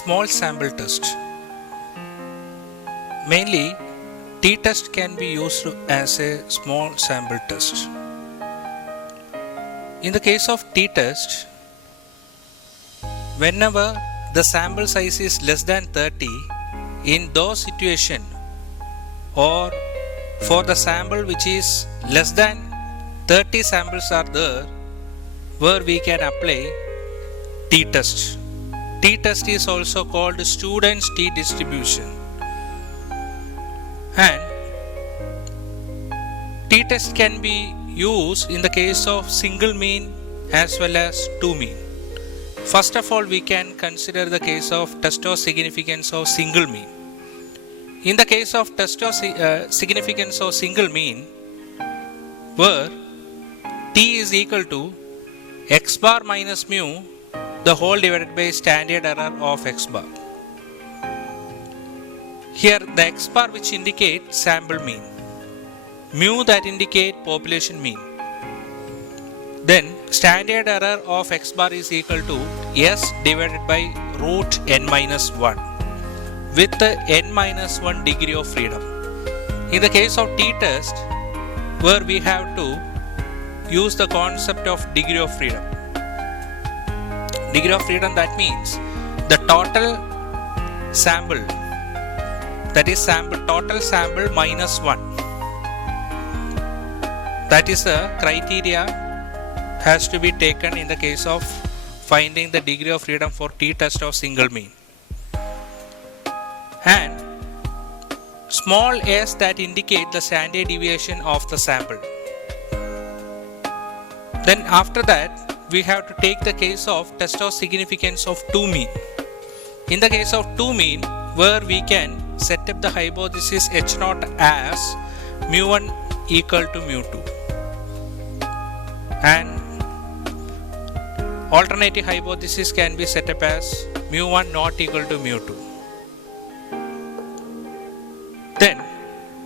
small sample test. Mainly, t-test can be used as a small sample test. In the case of t-test, whenever the sample size is less than 30, in those situations, or for the sample which is less than 30 samples are there, where we can apply t-test. T-test is also called student's t-distribution. And t-test can be used in the case of single mean as well as two mean. First of all, we can consider the case of test of significance of single mean. In the case of test of significance of single mean, where t is equal to x bar minus mu the whole divided by standard error of x bar. Here the x bar which indicate sample mean, mu that indicate population mean. Then standard error of x bar is equal to s divided by root n minus 1 with the n minus 1 degree of freedom. In the case of t-test, where we have to use the concept of degree of freedom. Degree of freedom, that means the total sample, that is total sample minus 1. That is the criteria has to be taken in the case of finding the degree of freedom for t-test of single mean. And small s that indicate the standard deviation of the sample. Then after that, we have to take the case of test of significance of two mean. In the case of two mean, where we can set up the hypothesis h0 as mu1 equal to mu2, and alternative hypothesis can be set up as mu1 not equal to mu2. Then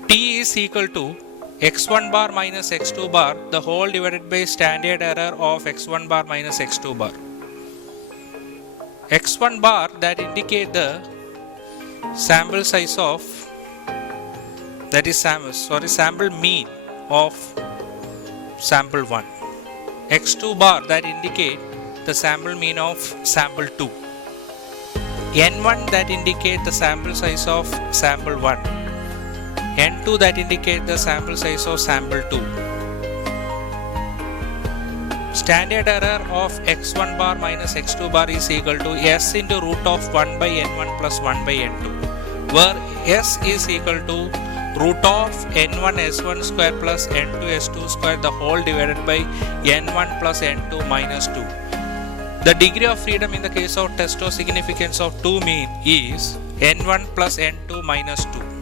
t is equal to x1 bar minus x2 bar the whole divided by standard error of x1 bar minus x2 bar. x1 bar that indicate the sample size of, that is sample mean of sample 1. x2 bar that indicate the sample mean of sample 2. n1 that indicate the sample size of sample 1. n2 that indicate the sample size of sample 2. Standard error of x1 bar minus x2 bar is equal to s into root of 1 by n1 plus 1 by n2, where s is equal to root of n1 s1 square plus n2 s2 square the whole divided by n1 plus n2 minus 2. The degree of freedom in the case of test of significance of two mean is n1 plus n2 minus 2.